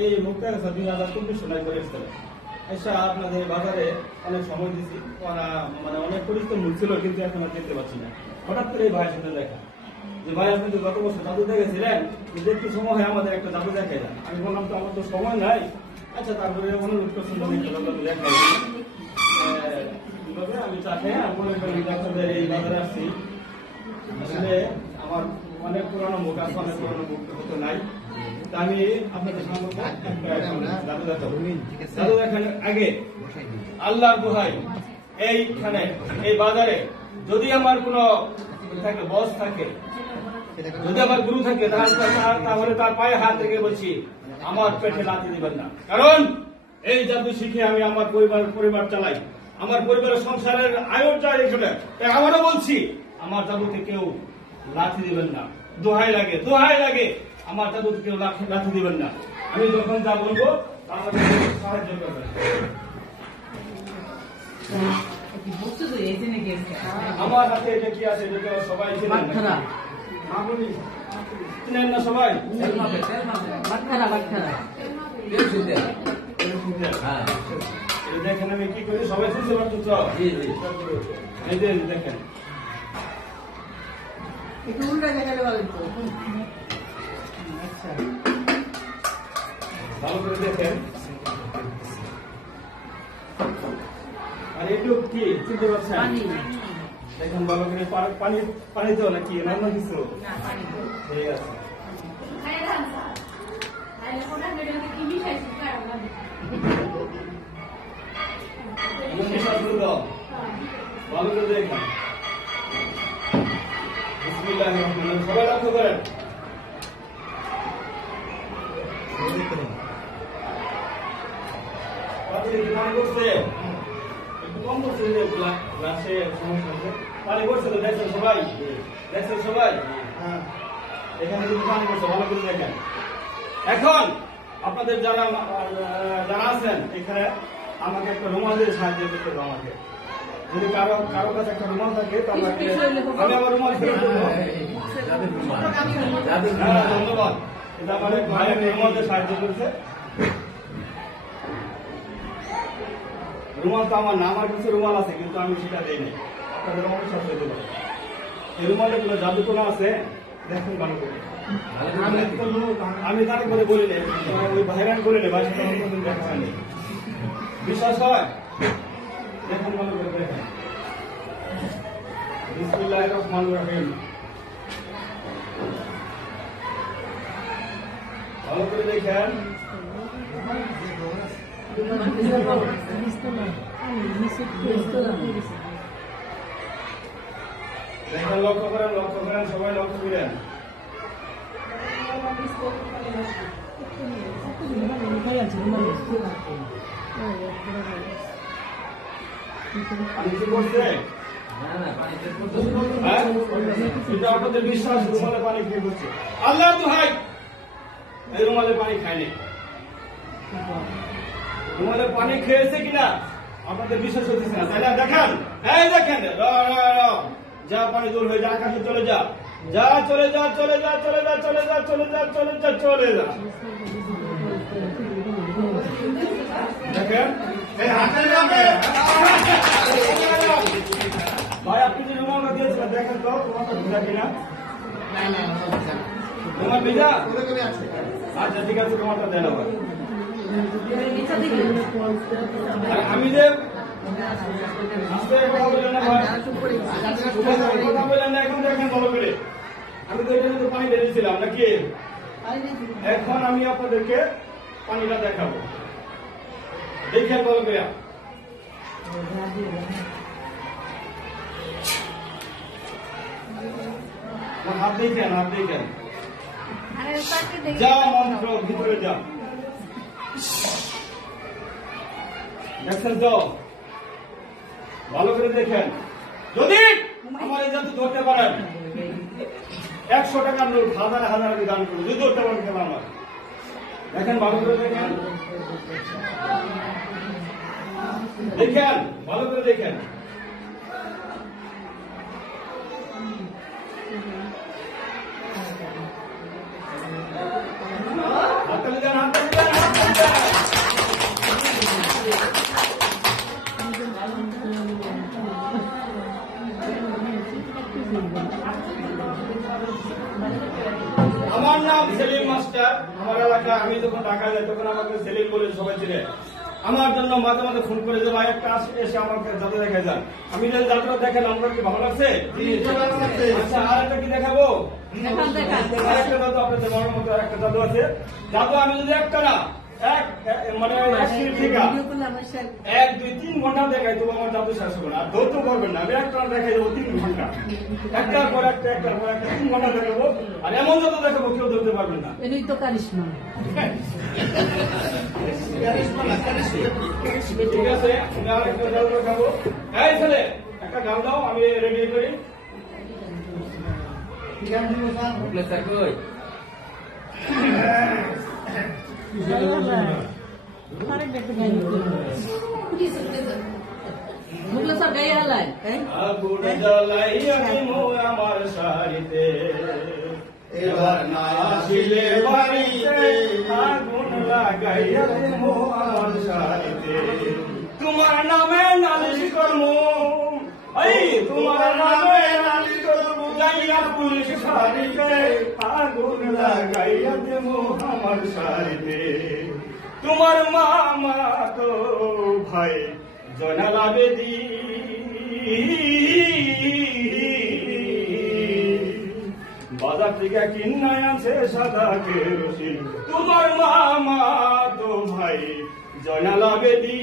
এই মুক্তা 2024 সালে করে এসেছিল। এসে আপনাদের বাজারে অনেক সময় দিয়েছি, মানে অনেক পরিশ্রম ছিল, কিন্তু এখন আর দেখতে পাচ্ছি না। হঠাৎ করে এই ভাইয়ের সাথে দেখা যে ভাই আপনি তো গত বছর জাদু দেখেছিলেন, যদি একটু সময় হয় আমাদের একটা জাদু দেখাই দেন। আমি বললাম তো আমার তো সময় নাই। আচ্ছা, তারপরে অনুরোধ করছেন দেখাই কিভাবে আমি চা খেয়ে মনে করি ডাক্তারদের এই বাজারে আসছি। আসলে আমার অনেক পুরানো মুখ আছে, অনেক পুরানো মুখ হতে নাই। আমি আপনাদের সামনে জাদু দেখাবো। জাদু দেখানোর আগে আল্লাহর দোহাই, এইখানে এই বাজারে যদি আমার কোন থাকে বস থাকে, যদি আমার গুরু থাকে, তাহলে তার পায়ে হাত রেখে বলছি আমার পেটে লাথি দিবেন না। কারণ এই জাদু শিখে আমি আমার পরিবার চালাই, আমার পরিবারের সংসারের আয়োজন চাই এখানে। তাই আবারও বলছি আমার জাদুতে কেউ লাথি দিবেন না। দোহাই লাগে আমার জাদুতে কেউ লাথি দিবেন না। আমি যখন যা বলবো আমাকে সাহায্য করবেন। আমার হাতে এটা কি আছে, এটা সবাই চিনেন না? সবাই দেখেন আমি কি করি, সবাই শুনতে পারতো তো? দেখেন ভালো করে দেখেন। আর এটুকু কি চিনতে পারছেন? দেখেন ভালো করে, পানি তো নাকি রান্না কিছু ঠিক আছে। ভালো করে দেখেন। সবাই লক্ষ্য করেন। পানি করছে একটু কম করছে, গ্লাসে সমস্যা আছে। পানি করছে তো দেখছেন সবাই, এখানে কিন্তু পানি করছে, ভালো করে দেখেন। এখন আপনাদের যারা আছেন এখানে, আমাকে একটা রুমাল দিয়ে সাহায্য করতে হবে। আমাকে যদি কারো কাছে একটা রুমাল থাকে তাহলে আমি আমার রুমাল ফেরত দেবো। ধন্যবাদ। এটা আমার এক ভাই রুমাল দিয়ে সাহায্য করছে। রুমাল তো আমার না, আমার কাছে রুমাল আছে, কিন্তু আমি সেটা দিই নাই। আপনাদের অবিশ্বাস হয়ে দেবো। এই রুমালে কোনো জাদু টোনা আছে দেখুন ভালো করে। আমি তাকে করে বলি না, ওই ভাইরান করে নেই, ভাই সাথে কোনদিন দেখা হয়নি। বিশ্বাস হয়? দেখুন ভালো করে দেখেন। বিসমিল্লাহির রহমানির রহিম। ভালো করে দেখেন। দেখেন, লক্ষ্য করেন, সবাই লক্ষ্য করেন। আপনাদের বিশ্বাস রুমালে পানি খেয়ে করছে। আল্লাহ দোহাই, এই রুমালে পানি খায়নি। রুমালে পানি খেয়েছে কিনা আপনাদের বিশ্বাস হচ্ছে না, তাই না? দেখেন, এই দেখেন, যা পানি দূর হয়ে যা, আকাশে চলে যা, চলে যা। দেখেন ভাই, আপনি যে রুমালটা দিয়েছিলেন দেখেন তো তোমারটা ভিজা কিনা। তোমার ভিজা? আচ্ছা ঠিক আছে, তোমারটা দেন আবার। আমি যে কথা বললেন না ভাই, কথা বললেন না, এখন দেখেন ভালো করে। আমি তো এখানে তো পানি ঢেলেছিলাম নাকি? এখন আমি আপনাদেরকে পানিটা দেখাবো, দেখেন ভালো করে। হাত দেখেন, যা মন্ত্র ভিতরে যা, দেখছেন তো? ভালো করে দেখেন। যদি আমার এই জাদু ধরতে পারেন, 100 টাকার নোট হাজার আমি দান করবো, যদি ধরতে পারেন কেন আমার। দেখেন ভালো করে দেখেন, ভালো করে দেখেন। হাততালি দেন, হাততালি দেন। আমি যখন ঢাকা যাই তখন আমাকে সেলিম বলে সবাই ছিল আমার জন্য মাঝে মাঝে ফোন করে যে ভাই একটা এসে আমাকে যাতে দেখা যান আমি যদি যাত্রা দেখেন আমরা কি ভালো লাগছে আচ্ছা আর একটা কি দেখাবো আরেকটা জাদু আপনাদের মনের মতো একটা জাদু আছে জাদু আমি যদি একটা না মানে 1 মিনিট থেকে 1, 2, 3 ঘন্টা দেখাই তবু আমার জাদু শেষ হবে না আর ধরতে পারবেন না আমি একটা দেখাই দেবো 3 ঘন্টা একটার পর একটা 3 ঘন্টা দেখাবো আর এমন জাদু দেখাবো কেউ ধরতে পারবেন না এই তো কারিশমা ঠিক আছে আমি আরেকটা জাদু দেখাবো এই ছেলে একটা গান দাও আমি রেডি করি মুগলা সব গায়ে হালায় আগুন জ্বালাই আমি আমার শাড়িতে এবার না আসিলে বাড়িতে আগুন লাগাই আমি আমার শাড়িতে তোমার নামে নালিশ করবো এই তোমার নামে নালিশ করবো যাইয়া পুলিশ শাড়িতে আগুন লাগাইয়া দেব আমার শাড়িতে তোমার মামা তো ভাই জয়নাল আবেদী বাজার থেকে কিনে আছে সাদা কেরোসিন তোমার মামা তো ভাই জয়নাল আবেদী